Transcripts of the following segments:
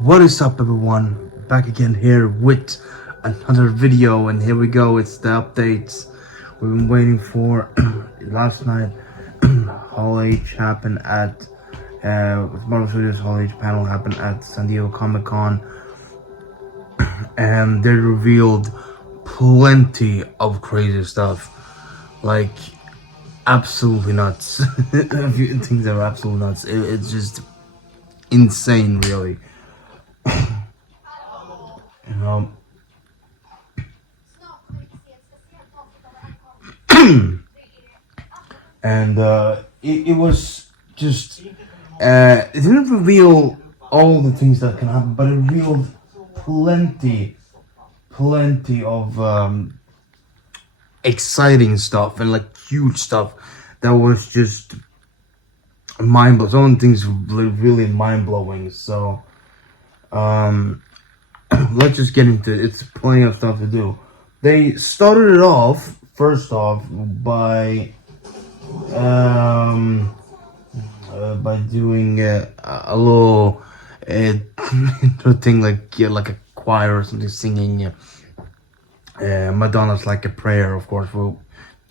What is up, everyone? Back again here with another video, and here we go. It's the updates we've been waiting for. Last night Hal H happened at Marvel Studios. Hal H panel happened at San Diego Comic-Con, and they revealed plenty of crazy stuff, like absolutely nuts. A few things that are absolutely nuts. It's just insane, really. You know, and it was just it didn't reveal all the things that can happen, but it revealed plenty of exciting stuff and like huge stuff that was just mind blowing. Some things really mind blowing. So let's just get into it. It's plenty of stuff to do. They started it off first off by doing a little intro thing, like a choir or something, singing Madonna's "Like a Prayer," of course, for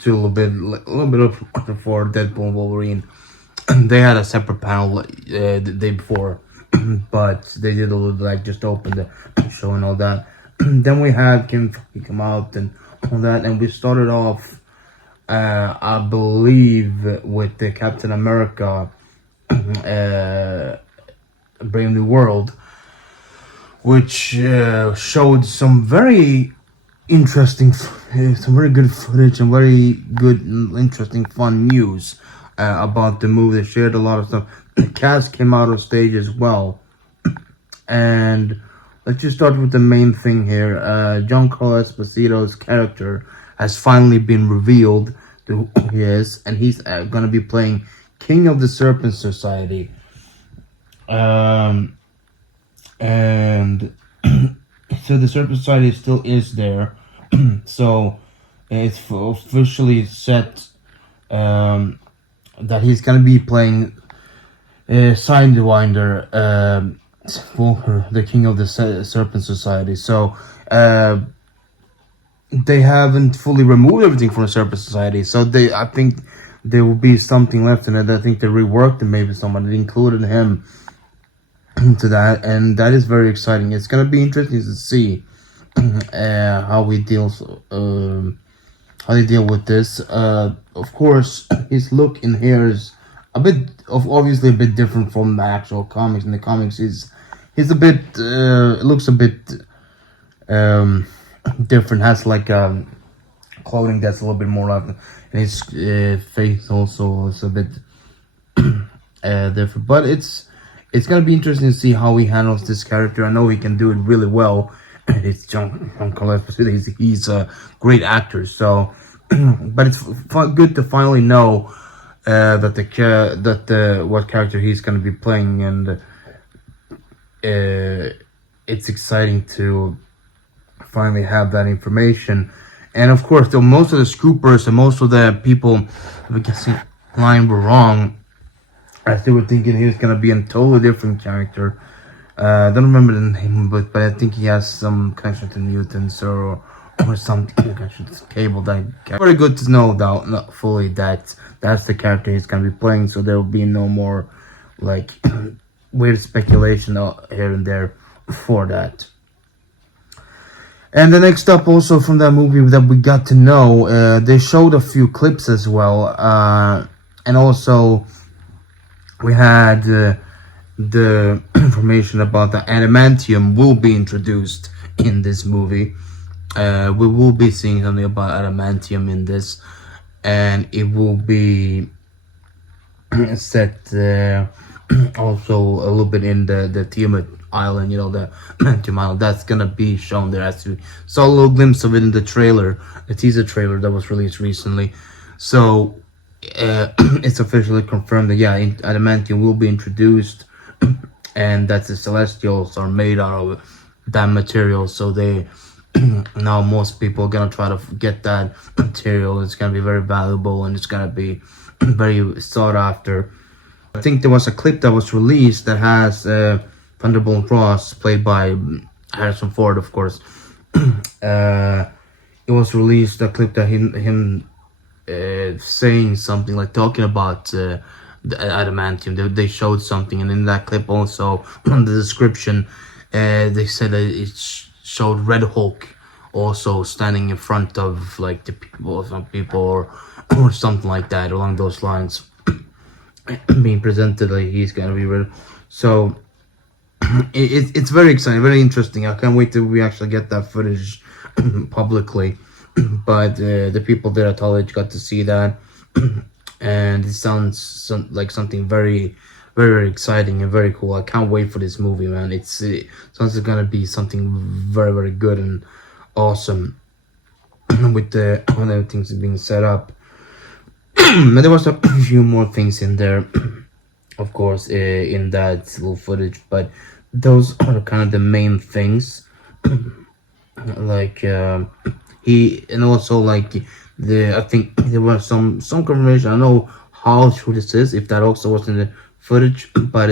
a little bit of for Deadpool and Wolverine. They had a separate panel the day before, but they did a little, like, just open the show and all that. Then we had Kim come out and all that, and we started off, I believe, with the Captain America, Brave New World, which showed some very interesting, some very good footage and very good, interesting, fun news about the movie. They shared a lot of stuff. The cast came out on stage as well, and let's just start with the main thing here. Giancarlo Esposito's character has finally been revealed to who he is, and he's gonna be playing King of the Serpent Society. And so the Serpent Society still is there. So it's officially set that he's gonna be playing Sidewinder for the King of the Serpent Society. So they haven't fully removed everything from the Serpent Society. So I think there will be something left in it. I think they reworked it, maybe somebody included him into that, and that is very exciting. It's gonna be interesting to see how they deal with this. Of course, his look in here is obviously a bit different from the actual comics. In the comics, he's a bit looks a bit different. Has like clothing that's a little bit more like, and his face also is a bit different. But it's gonna be interesting to see how he handles this character. I know he can do it really well. It's Giancarlo Esposito. He's a great actor. So, but it's good to finally know what character he's gonna be playing, and it's exciting to finally have that information. And of course, though, most of the scoopers and most of the people, I guess, line were wrong, as they were thinking he was gonna be a totally different character. I don't remember the name, but I think he has some connection to mutants or some connection to Cable. That very good to know, though, not fully that's the character he's gonna be playing. So there will be no more like weird speculation here and there for that. And the next up, also from that movie that we got to know, they showed a few clips as well, and also we had the information about the adamantium will be introduced in this movie. We will be seeing something about adamantium in this, and it will be set also a little bit in the Tiamat Island, the adamantium island. That's gonna be shown there, as we saw a little glimpse of it in the teaser trailer that was released recently. So it's officially confirmed that adamantium will be introduced, and that the Celestials are made out of that material. So they now most people are gonna try to get that material. It's gonna be very valuable, and it's gonna be very sought after. I think there was a clip that was released that has Thunderbolt Ross, played by Harrison Ford, of course. It was released, a clip that him saying something, like talking about the adamantium. They showed something, and in that clip also, on the description, they said that it showed Red Hulk also standing in front of like the people, some people, or something like that along those lines, being presented like he's gonna be Red. So it's very exciting, very interesting. I can't wait till we actually get that footage publicly. But the people there at Hal H got to see that, and it sounds like something very, very, very exciting and very cool. I can't wait for this movie, man. It sounds like it's gonna be something very, very good and awesome with the all everything's being set up. And there was a few more things in there, of course, in that little footage, but those are kind of the main things. Like he, and also like I think there was some confirmation. I don't know how true this is, if that also was in the footage, but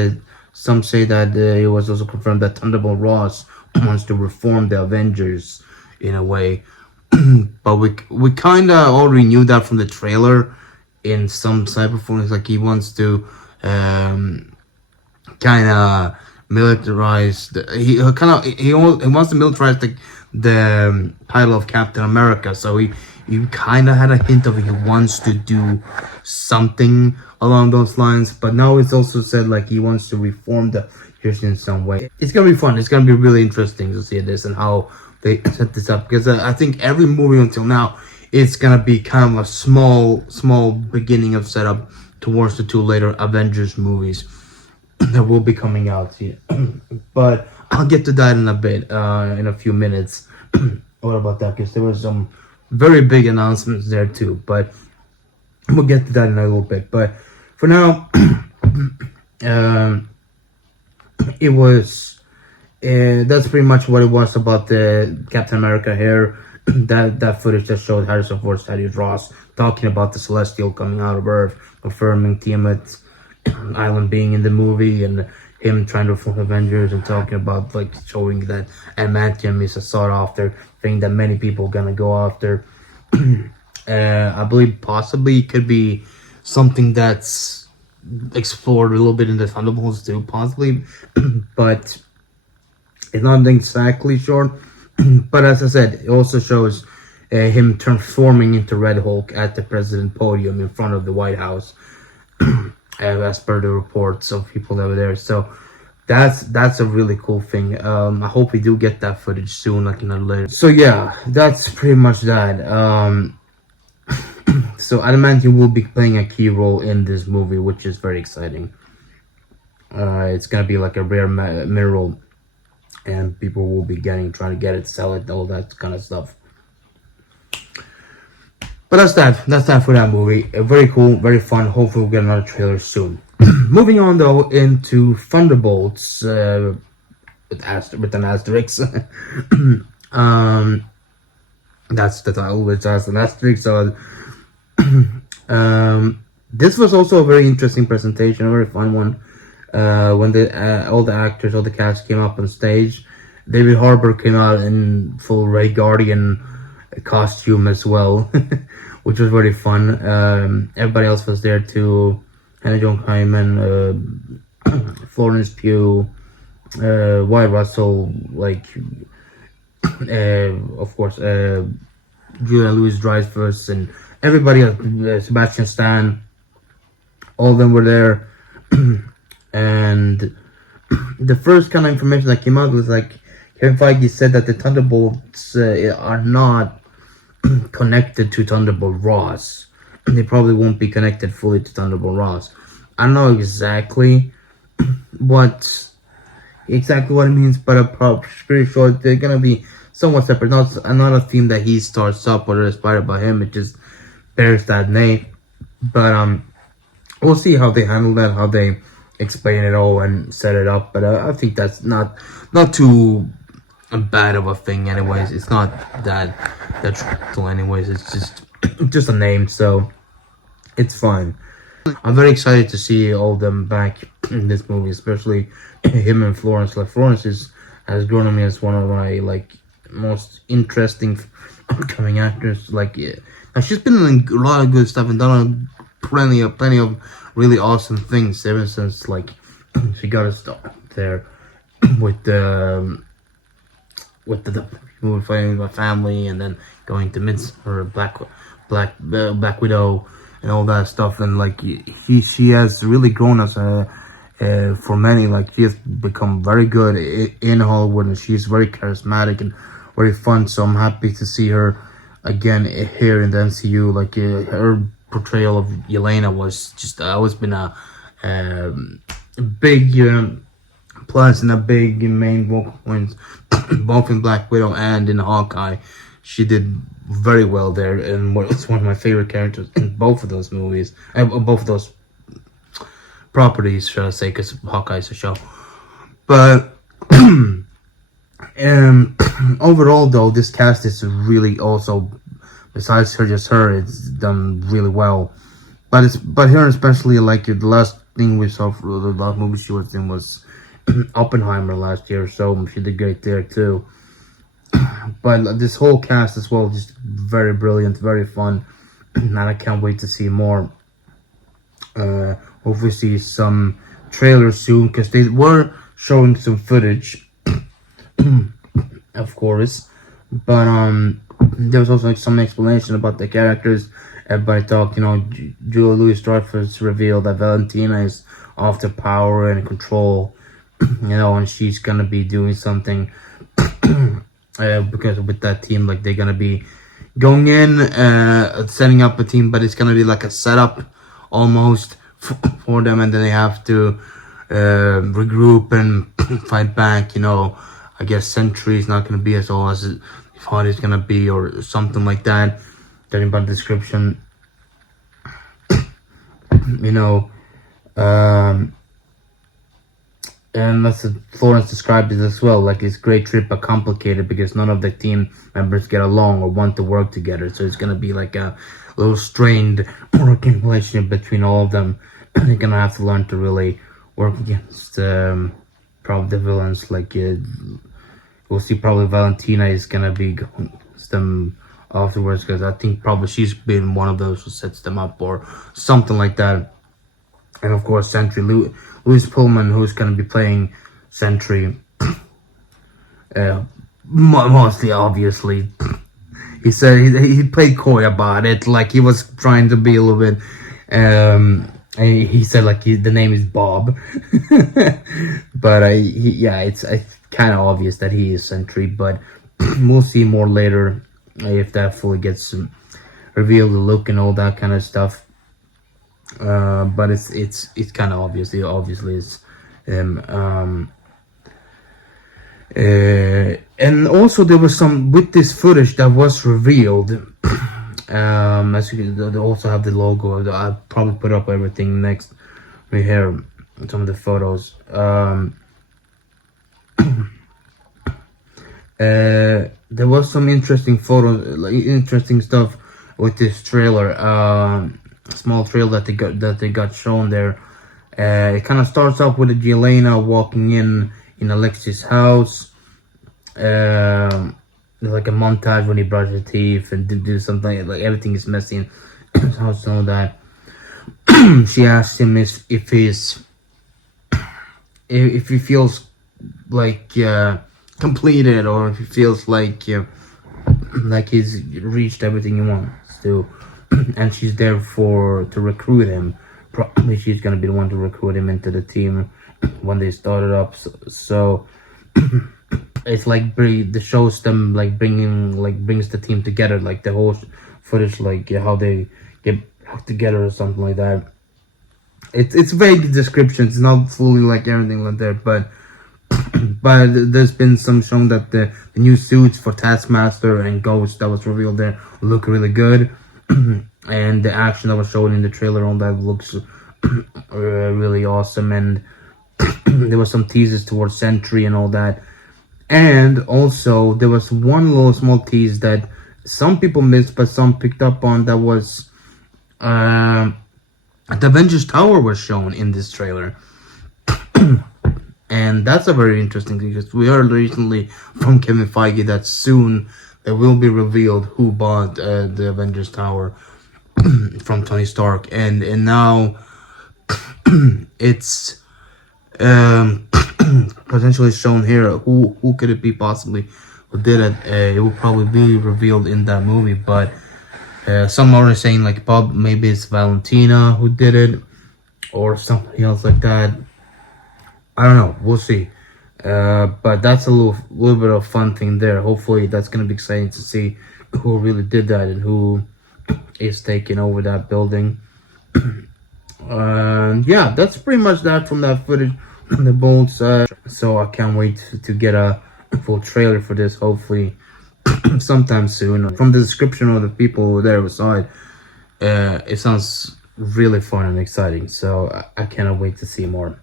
some say that it was also confirmed that Thunderbolt Ross wants to reform the Avengers in a way. But we kind of already knew that from the trailer in some side performance. Like he wants to kind of militarize he wants to militarize the title of Captain America. So he kind of had a hint of he wants to do something along those lines. But now it's also said like he wants to reform the Avengers in some way. It's gonna be fun. It's gonna be really interesting to see this and how they set this up, because I think every movie until now, it's gonna be kind of a small beginning of setup towards the two later Avengers movies that will be coming out here. But I'll get to that in a bit, in a few minutes. What about that? Because there were some very big announcements there too, but we'll get to that in a little bit. But for now, it was that's pretty much what it was about the Captain America here. that footage that showed Harrison Ford, Thaddeus Ross talking about the Celestial coming out of Earth, confirming Tiamat Island being in the movie, and him trying to form Avengers, and talking about like showing that adamantium is a sought after thing that many people are gonna go after. I believe possibly it could be something that's explored a little bit in the Thunderbolts too, possibly, but it's not exactly sure. But as I said, it also shows him transforming into Red Hulk at the president podium in front of the White House, as per the reports of people that were there. So that's a really cool thing. I hope we do get that footage soon, like in a later. So yeah, that's pretty much that. So adamantium will be playing a key role in this movie, which is very exciting. It's gonna be like a rare mineral, and people will be trying to get it, sell it, all that kind of stuff. But that's that for that movie. Very cool, very fun. Hopefully we'll get another trailer soon. Moving on though into Thunderbolts, with an asterisk. That's the title, which has an asterisk. So this was also a very interesting presentation, a very fun one. When all the actors, all the cast came up on stage. David Harbour came out in full Ray Guardian costume as well, which was very fun. Everybody else was there too. Hannah John Hyman, Florence Pugh, Wyatt Russell, like of course Julia Louis-Dreyfus, and everybody else, Sebastian Stan. All of them were there. And the first kind of information that came out was like Kevin Feige said that the Thunderbolts are not connected to Thunderbolt Ross. They probably won't be connected fully to Thunderbolt Ross. I don't know exactly what it means, but I'm pretty sure they're gonna be somewhat separate. Not a theme that he starts up or inspired by him. It just bears that name. But we'll see how they handle that, how they explain it all and set it up. But I think that's not too bad of a thing anyways. It's not that detrimental anyways. It's just a name, so it's fine. I'm very excited to see all of them back in this movie, especially him and Florence. Like Florence has grown on me as one of my like most interesting upcoming actors. Like, yeah. Now, she's been in a lot of good stuff and done plenty of really awesome things ever since like she got her start there with the movie fighting with my family, and then going to Midsummer, Black Widow, and all that stuff. And like she has really grown as a for many. Like she has become very good in Hollywood, and she's very charismatic and very fun. So I'm happy to see her again here in the MCU. Like her portrayal of Yelena was just always been a big plus and a big main vocal point, both in Black Widow and in Hawkeye. She did very well there, and it's one of my favorite characters in both of those movies, both of those properties, shall I say, because Hawkeye's a show. But overall, though, this cast is really also, besides her, it's done really well. But her especially, like the last thing we saw for the last movie she was in was Oppenheimer last year, so she did great there too. But this whole cast as well, just very brilliant, very fun, and I can't wait to see more. Hopefully see some trailers soon, because they were showing some footage, of course, but there was also like some explanation about the characters. Everybody talked, Julia Louis-Dreyfus revealed that Valentina is after power and control, and she's gonna be doing something because with that team, like they're gonna be going in, setting up a team, but it's gonna be like a setup almost for them, and then they have to regroup and fight back. I guess Sentry is not gonna be as all as hard it's gonna be, or something like that. Judging by the description, and that's Florence described it as well. Like it's great trip, but complicated because none of the team members get along or want to work together. So it's gonna be like a little strained working relationship between all of them. They're gonna have to learn to really work against probably the villains. Like we'll see, probably Valentina is gonna be going against them afterwards, because I think probably she's been one of those who sets them up or something like that. And of course, Sentry Louis Pullman, who's going to be playing Sentry, mostly obviously. He said he played coy about it, like he was trying to be a little bit. He said like the name is Bob, but it's kind of obvious that he is Sentry. But we'll see more later if that fully gets revealed, the look and all that kind of stuff. But it's kind of obviously it's and also there was some with this footage that was revealed. As you can, they also have the logo. I'll probably put up everything next right here, some of the photos. There was some interesting photos, like interesting stuff with this trailer. Small trailer that they got shown there. It kind of starts off with Yelena walking in Alexi's house. There's like a montage when he brushes his teeth and do something, like everything is messy in his house and all that. She asks him if he feels like completed, or if he feels like he's reached everything he wants to, and she's there to recruit him. Probably she's gonna be the one to recruit him into the team when they started up. So it's like the shows them like brings the team together, like the whole footage, like how they get together or something like that. It's vague description. It's not fully like everything like that, but there's been some shown that the new suits for Taskmaster and Ghost that was revealed there look really good. And the action that was shown in the trailer on that looks really awesome. And there was some teasers towards Sentry and all that. And also there was one little small tease that some people missed but some picked up on, that was the Avengers Tower was shown in this trailer. And that's a very interesting thing, because we heard recently from Kevin Feige that soon it will be revealed who bought the Avengers Tower from Tony Stark, and now it's potentially shown here. Who could it be possibly who did it? It will probably be revealed in that movie, but some are saying like maybe it's Valentina who did it, or somebody else like that. I don't know. We'll see. But that's a little bit of fun thing there. Hopefully, that's gonna be exciting to see who really did that and who is taking over that building. Yeah, that's pretty much that from that footage on the bolts. So I can't wait to get a full trailer for this. Hopefully, sometime soon. From the description of the people who were there beside, it sounds really fun and exciting. So I cannot wait to see more.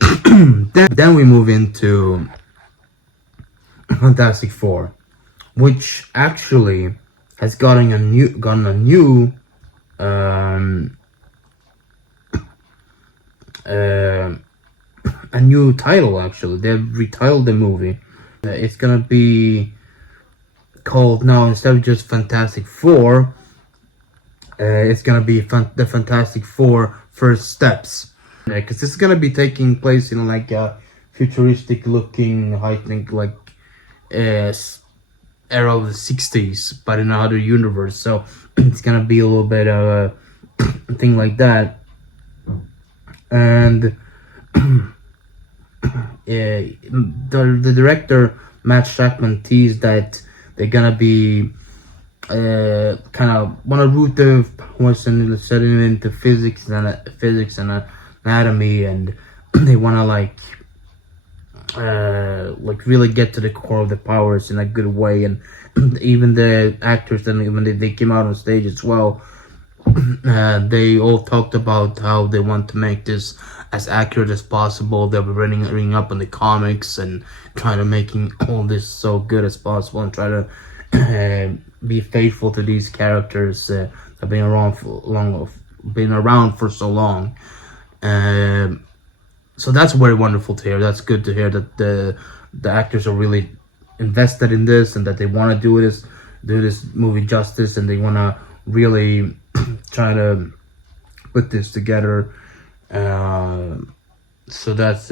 Then we move into Fantastic Four, which actually has gotten a new title. Actually, they've retitled the movie. It's gonna be called now, instead of just Fantastic Four, it's gonna be the Fantastic Four First Steps. Because this is gonna be taking place in like a futuristic looking, I think, like era of the 60s, but in another universe. So it's gonna be a little bit of a thing like that. And the director Matt Shackman teased that they're gonna be kind of want to root the powers and set it into physics and anatomy, and they want to like really get to the core of the powers in a good way. And even the actors, then when they came out on stage as well, they all talked about how they want to make this as accurate as possible. They were reading up on the comics and trying to making all this so good as possible, and try to be faithful to these characters that have been around for so long. So that's very wonderful to hear. That's good to hear that the actors are really invested in this, and that they want to do this movie justice, and they want to really try to put this together. So that's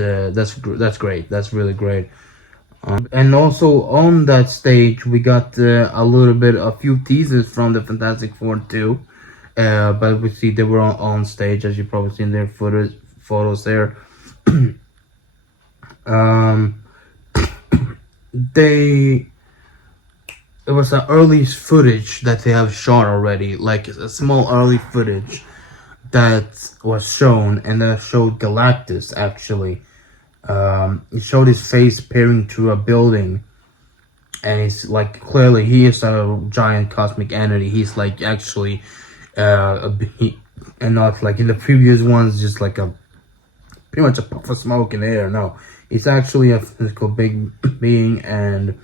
great. That's really great. And also on that stage, we got a few teasers from the Fantastic Four 2. But we see they were on stage, as you probably seen their photos there. It was an early footage that they have shot already, like a small early footage that was shown, and that showed Galactus actually. It showed his face peering through a building, and it's like clearly he is a giant cosmic entity. He's like actually and not like in the previous ones, just like pretty much a puff of smoke in the air. No, it's actually a physical big being, and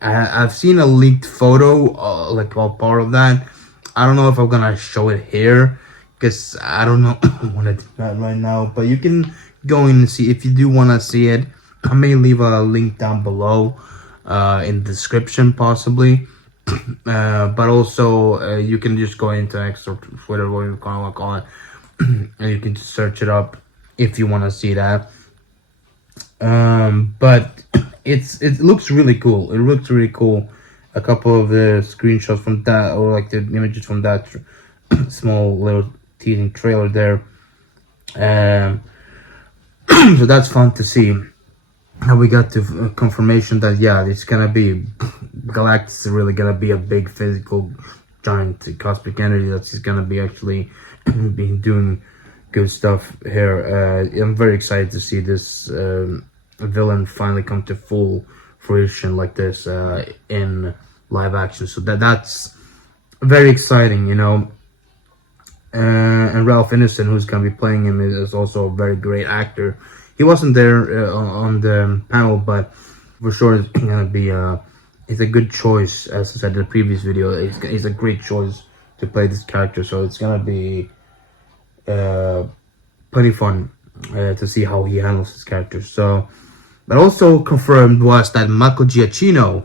I've seen a leaked photo, like all part of that. I don't know if I'm gonna show it here, because I don't know I want to do that right now. But you can go in and see if you do want to see it. I may leave a link down below in the description possibly. But also you can just go into X or Twitter, whatever you call it, and you can just search it up if you want to see that. But it looks really cool. It looks really cool. A couple of the screenshots from that, or like the images from that small little teasing trailer there. So that's fun to see. And we got the confirmation that it's gonna be Galactus is really gonna be a big physical giant cosmic entity that's gonna be actually be doing good stuff here. I'm very excited to see this villain finally come to full fruition like this in live action. So that's very exciting, you know. And Ralph Ineson, who's gonna be playing him, is also a very great actor. He wasn't there on the panel, but for sure it's gonna be it's a good choice. As I said in the previous video, it's a great choice to play this character, so it's gonna be pretty fun to see how he handles his character. So, but also confirmed was that Michael Giacchino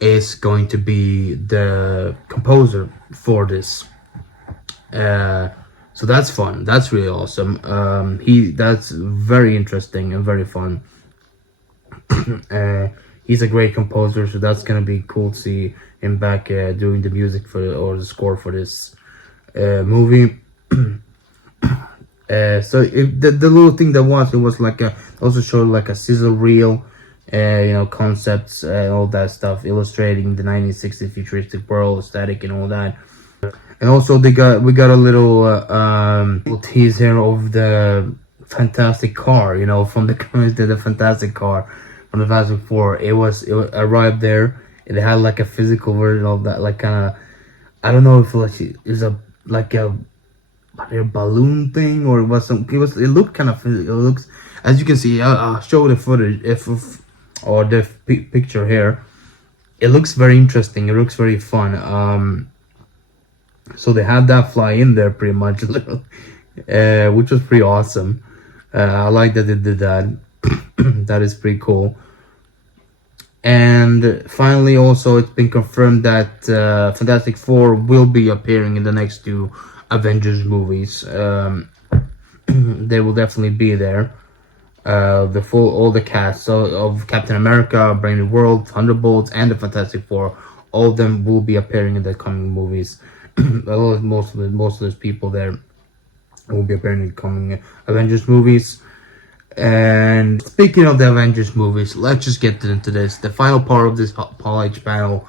is going to be the composer for this. So that's fun. That's really awesome. That's very interesting and very fun. He's a great composer, so that's gonna be cool to see him back doing the music or the score for this movie. So the little thing that was like also showed like a sizzle reel, concepts and all that stuff, illustrating the 1960s futuristic world aesthetic and all that. And also we got a little teaser of the fantastic car, from the fantastic car from the Fantastic Four. It arrived there. It had like a physical version of that, like kind of, I don't know if it was a balloon thing or it was some. It looked kind of. It looks, as you can see. I'll show the footage or the picture here. It looks very interesting. It looks very fun. So they had that fly in there pretty much, which was pretty awesome. I like that they did that. That is pretty cool. And finally, also, it's been confirmed that Fantastic Four will be appearing in the next two Avengers movies. They will definitely be there. All the cast of Captain America, Brave New World, Thunderbolts, and the Fantastic Four, all of them will be appearing in the coming movies. Most of those people there will be appearing in the coming Avengers movies. And speaking of the Avengers movies, let's just get into this. The final part of this Hal H panel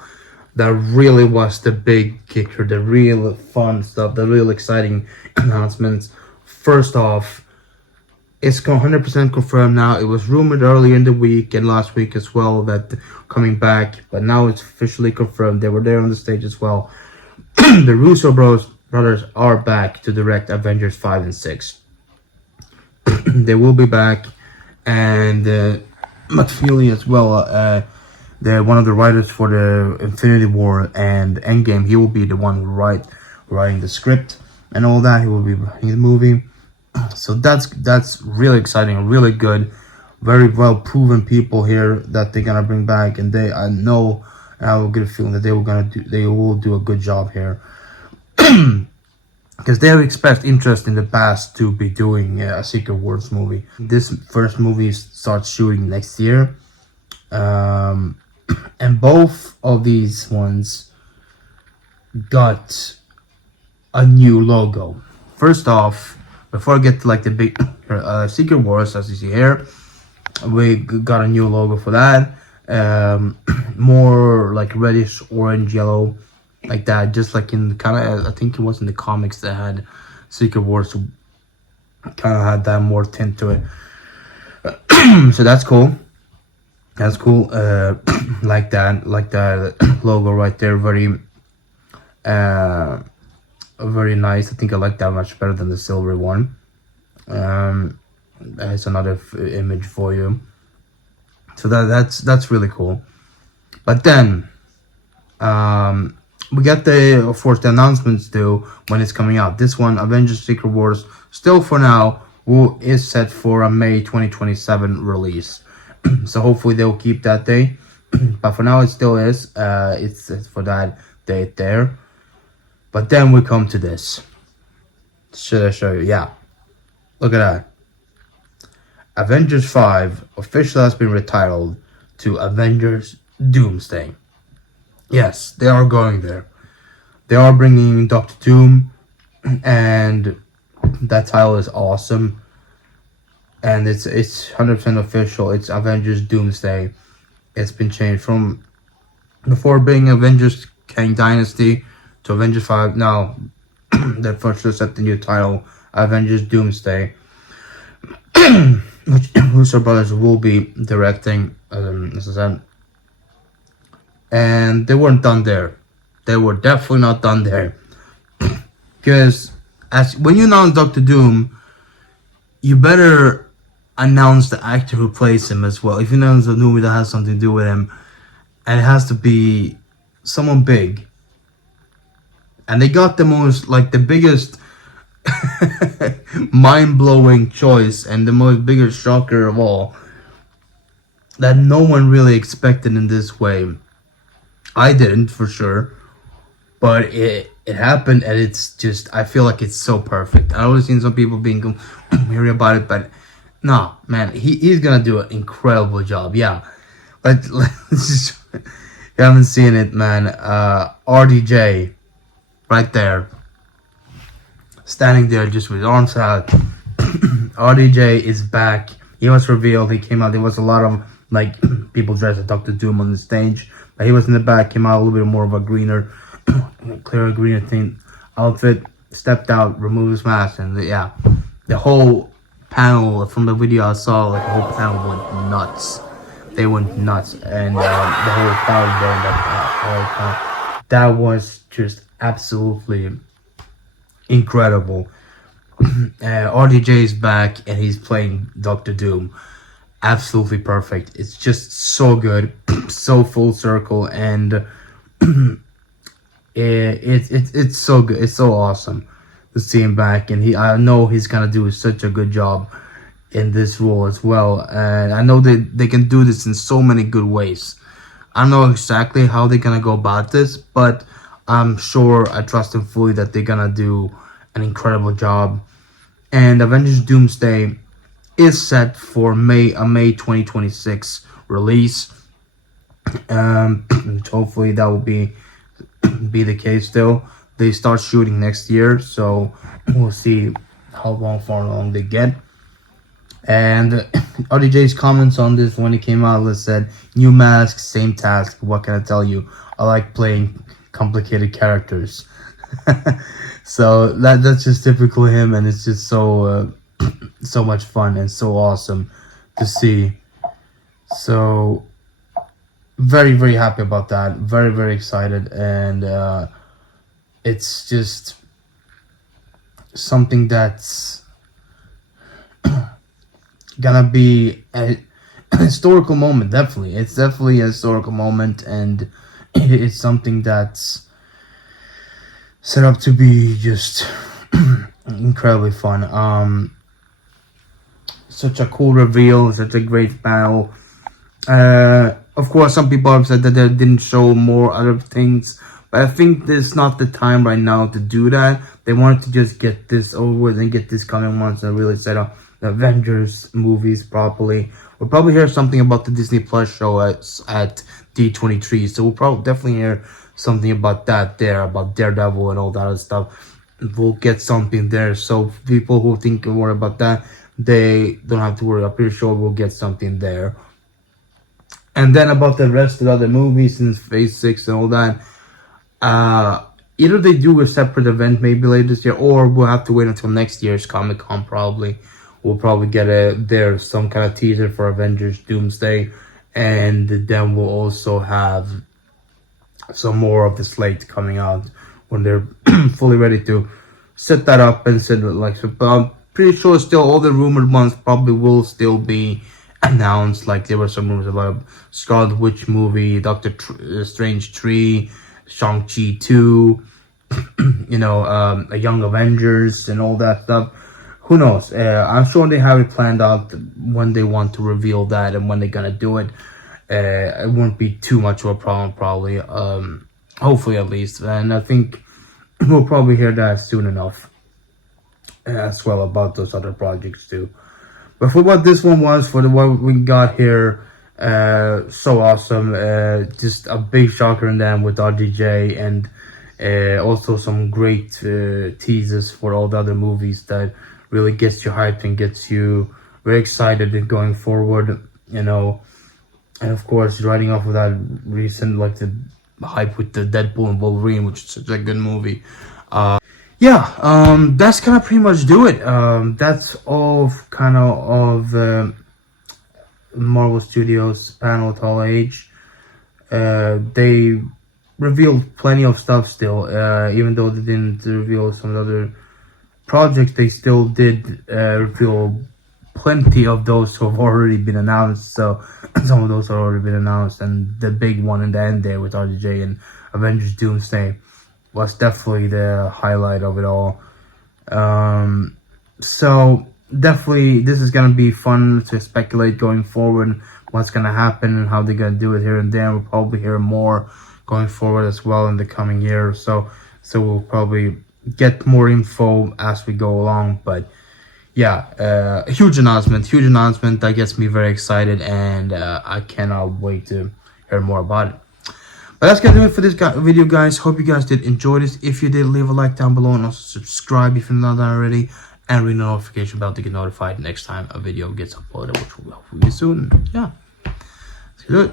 that really was the big kicker, the real fun stuff, the real exciting announcements. First off, it's 100% confirmed now. It was rumored earlier in the week and last week as well that coming back, but now it's officially confirmed. They were there on the stage as well. The Russo brothers are back to direct Avengers 5 and 6. They will be back, and McFeely as well. They're one of the writers for the Infinity War and Endgame. He will be the one writing the script and all that. He will be writing the movie. So that's really exciting, really good, very well proven people here that they're gonna bring back, and I know and I will get a feeling that they will do a good job here. Because they have expressed interest in the past to be doing a Secret Wars movie. This first movie starts shooting next year. And both of these ones got a new logo. First off, before I get to like the big Secret Wars, as you see here, we got a new logo for that. More like reddish, orange, yellow, like that, just like in kind of, I think it was in the comics that had Secret Wars, kind of had that more tint to it. So that's cool. That's cool. Like that logo right there, very nice. I think I like that much better than the silver one. It's another image for you. So that's really cool. But then, we got of course, the announcements due when it's coming out. This one, Avengers Secret Wars, still for now, is set for a May 2027 release. So hopefully they'll keep that date. But for now, it still is. It's for that date there. But then we come to this. Should I show you? Yeah. Look at that. Avengers 5 officially has been retitled to Avengers Doomsday. Yes, they are going there. They are bringing Doctor Doom, and that title is awesome. And it's 100% official. It's Avengers Doomsday. It's been changed from before being Avengers Kang Dynasty to Avengers 5. Now, they first set the new title, Avengers Doomsday. Which Russo brothers will be directing, as I said. And they weren't done there. They were definitely not done there. Because when you announce Doctor Doom, you better announce the actor who plays him as well. If you announce a movie that has something to do with him, and it has to be someone big. And they got the most, like the biggest mind-blowing choice and the most biggest shocker of all that no one really expected in this way. I didn't, for sure, but it happened, and it's just, I feel like it's so perfect. I always seen some people being weary about it, but no, man, he's gonna do an incredible job. Yeah, let's just, you haven't seen it, man. RDJ, right there, standing there just with his arms out. RDJ is back. He was revealed. He came out. There was a lot of like people dressed as Doctor Doom on the stage, but he was in the back. Came out a little bit more of a greener, clearer greener thing outfit. Stepped out, removed his mask, and yeah, the whole panel from the video I saw, like the whole panel went nuts. They went nuts, and the whole crowd there, that was just absolutely incredible. RDJ is back and he's playing Doctor Doom. Absolutely perfect. It's just so good, so full circle, and it's so good. It's so awesome to see him back, and I know he's gonna do such a good job in this role as well. And I know that they can do this in so many good ways. I don't know exactly how they're gonna go about this, but I'm sure, I trust them fully that they're gonna do an incredible job. And Avengers Doomsday is set for May 2026 release. Hopefully that will be the case still. They start shooting next year, so we'll see how far along they get. And RDJ's comments on this when it came out, let's said, new mask, same task. What can I tell you? I like playing complicated characters. So that's just typical him, and it's just so so much fun and so awesome to see. So very, very happy about that. Very, very excited, and it's just something that's gonna be a historical moment. Definitely, it's definitely a historical moment, and it's something that's set up to be just incredibly fun. Such a cool reveal, such a great panel. Of course, some people have said that they didn't show more other things, but I think this is not the time right now to do that. They wanted to just get this over with and get this coming months and really set up the Avengers movies properly. We'll probably hear something about the Disney Plus show at D23, so we'll probably definitely hear something about that there, about Daredevil and all that other stuff. We'll get something there, so people who think and worry about that, they don't have to worry. I'm pretty sure we'll get something there. And then about the rest of the other movies since Phase 6 and all that, either they do a separate event maybe later this year, or we'll have to wait until next year's Comic-Con probably. We'll probably get some kind of teaser for Avengers Doomsday, and then we'll also have some more of the slate coming out when they're fully ready to set that up and set it like so. But I'm pretty sure still all the rumored ones probably will still be announced. Like there were some rumors about Scarlet Witch movie, Doctor Strange 3, Shang-Chi 2, a Young Avengers and all that stuff. Who knows? I'm sure they have it planned out when they want to reveal that and when they're gonna do it. It won't be too much of a problem probably, hopefully at least, and I think we'll probably hear that soon enough as well about those other projects too. But for what this one was, for what we got here, so awesome. Just a big shocker in them with RDJ, and also some great teasers for all the other movies that really gets you hyped and gets you very excited and going forward, And of course, riding off of that recent, like the hype with the Deadpool and Wolverine, which is such a good movie. That's gonna pretty much do it. That's all kind of the Marvel Studios panel at Hal H. They revealed plenty of stuff still, even though they didn't reveal some of the other projects. They still did reveal plenty of those who have already been announced. So some of those have already been announced, and the big one in the end there with RDJ and Avengers Doomsday was definitely the highlight of it all. So definitely this is gonna be fun to speculate going forward what's gonna happen and how they're gonna do it here and there. We'll probably hear more going forward as well in the coming year or so. So we'll probably get more info as we go along. But yeah, huge announcement that gets me very excited, and I cannot wait to hear more about it. But that's gonna do it for this video, guys. Hope you guys did enjoy this. If you did, leave a like down below and also subscribe if you're not done already, and ring the notification bell to get notified next time a video gets uploaded, which will hopefully be soon. Yeah, let's do it.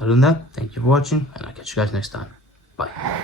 Other than that, thank you for watching, and I'll catch you guys next time. Bye.